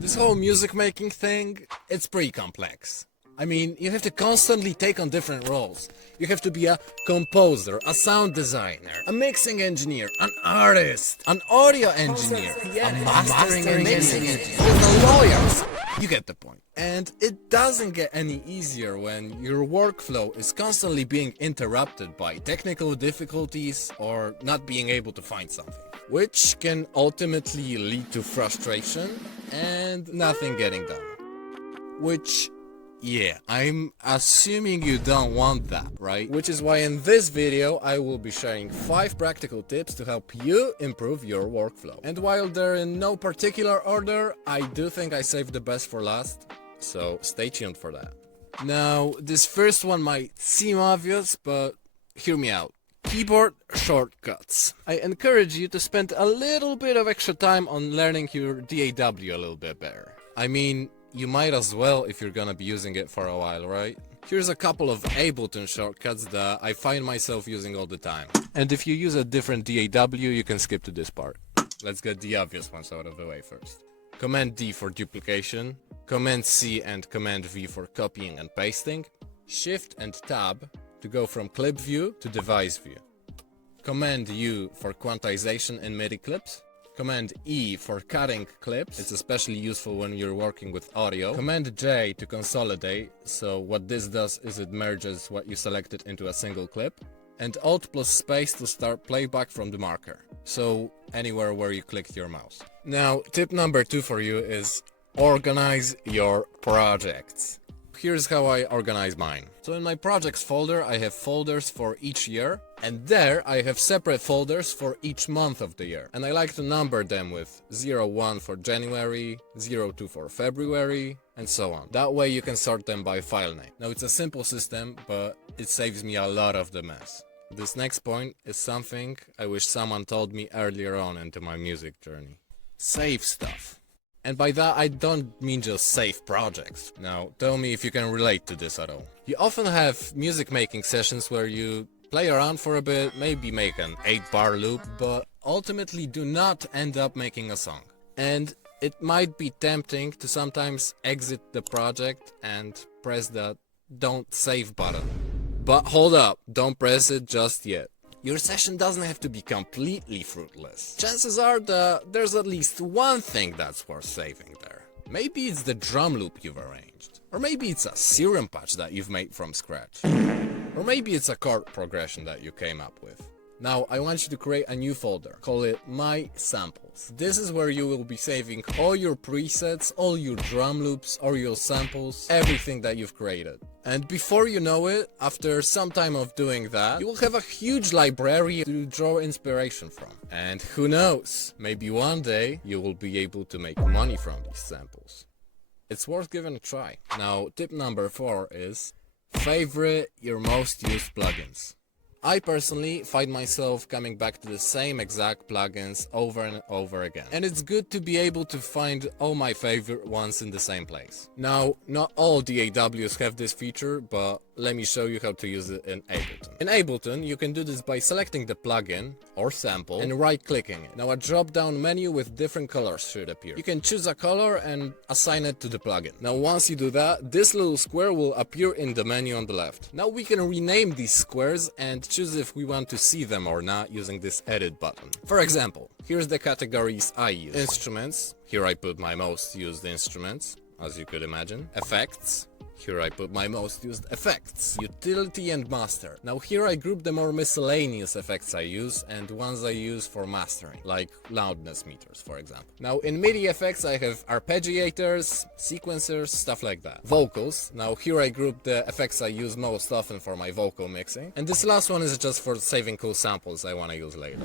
This whole music making thing, it's pretty complex. I mean, you have to constantly take on different roles. You have to be a composer, a sound designer, a mixing engineer, an artist, an audio engineer, a mastering and mixing engineer, a lawyer. You get the point. And it doesn't get any easier when your workflow is constantly being interrupted by technical difficulties or not being able to find something, which can ultimately lead to frustration and nothing getting done. Which, yeah, I'm assuming you don't want that, right? Which is why in this video I will be sharing 5 practical tips to help you improve your workflow. And while they're in no particular order, I do think I saved the best for last, so stay tuned for that. Now, this first one might seem obvious, but hear me out. Keyboard shortcuts. I encourage you to spend a little bit of extra time on learning your DAW a little bit better. I mean, you might as well if you're gonna be using it for a while, right? Here's a couple of Ableton shortcuts that I find myself using all the time. And if you use a different DAW, you can skip to this part. Let's get the obvious ones out of the way first. Command D for duplication, Command C and Command V for copying and pasting, Shift and Tab to go from clip view to device view, Command U for quantization in MIDI clips, Command E for cutting clips, it's especially useful when you're working with audio, Command J to consolidate, so what this does is it merges what you selected into a single clip, and Alt plus space to start playback from the marker, so anywhere where you clicked your mouse. Now, tip number 2 for you is organize your projects. Here's how I organize mine. So in my projects folder, I have folders for each year, and there I have separate folders for each month of the year. And I like to number them with 01 for January, 02 for February, and so on. That way you can sort them by file name. Now it's a simple system, but it saves me a lot of the mess. This next point is something I wish someone told me earlier on into my music journey. Save stuff. And by that I don't mean just save projects. Now, tell me if you can relate to this at all. You often have music making sessions where you play around for a bit, maybe make an 8-bar loop, but ultimately do not end up making a song. And it might be tempting to sometimes exit the project and press that don't save button. But hold up, don't press it just yet. Your session doesn't have to be completely fruitless. Chances are that there's at least one thing that's worth saving there. Maybe it's the drum loop you've arranged. Or maybe it's a serum patch that you've made from scratch. Or maybe it's a chord progression that you came up with. Now, I want you to create a new folder. Call it My Samples. This is where you will be saving all your presets, all your drum loops, all your samples, everything that you've created. And before you know it, after some time of doing that, you will have a huge library to draw inspiration from. And who knows, maybe one day you will be able to make money from these samples. It's worth giving a try. Now, tip number 4 is favorite your most used plugins. I personally find myself coming back to the same exact plugins over and over again. And it's good to be able to find all my favorite ones in the same place. Now, not all DAWs have this feature, but let me show you how to use it in Ableton. In Ableton, you can do this by selecting the plugin or sample and right-clicking it. Now a drop-down menu with different colors should appear. You can choose a color and assign it to the plugin. Now once you do that, this little square will appear in the menu on the left. Now we can rename these squares and choose if we want to see them or not using this edit button. For example, here's the categories I use. Instruments, here I put my most used instruments, as you could imagine. Effects, here I put my most used effects. Utility and master. Now here I group the more miscellaneous effects I use and ones I use for mastering, like loudness meters, for example. Now in MIDI effects I have arpeggiators, sequencers, stuff like that. Vocals. Now here I group the effects I use most often for my vocal mixing. And this last one is just for saving cool samples I want to use later.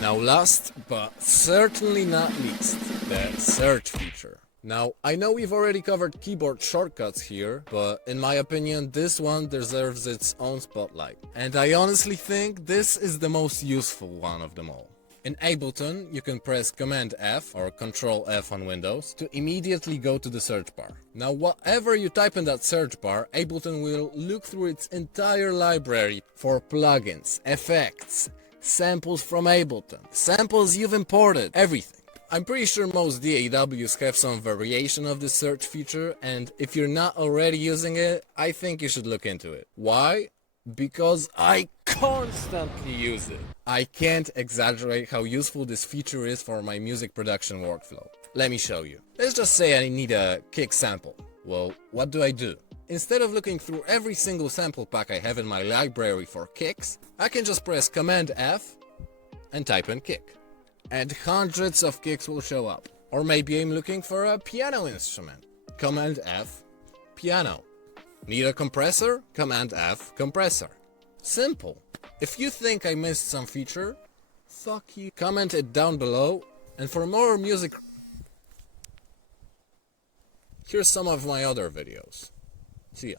Now last, but certainly not least, the search feature. Now, I know we've already covered keyboard shortcuts here, but in my opinion, this one deserves its own spotlight. And I honestly think this is the most useful one of them all. In Ableton, you can press Command F or Control F on Windows to immediately go to the search bar. Now, whatever you type in that search bar, Ableton will look through its entire library for plugins, effects, samples from Ableton, samples you've imported, everything. I'm pretty sure most DAWs have some variation of the search feature, and if you're not already using it, I think you should look into it. Why? Because I constantly use it. I can't exaggerate how useful this feature is for my music production workflow. Let me show you. Let's just say I need a kick sample. Well, what do? Instead of looking through every single sample pack I have in my library for kicks, I can just press Command F and type in kick. And hundreds of kicks will show up. Or maybe I'm looking for a piano instrument. Command F, piano. Need a compressor? Command F, compressor. Simple. If you think I missed some feature, fuck you. Comment it down below, and for more music, here's some of my other videos. See ya.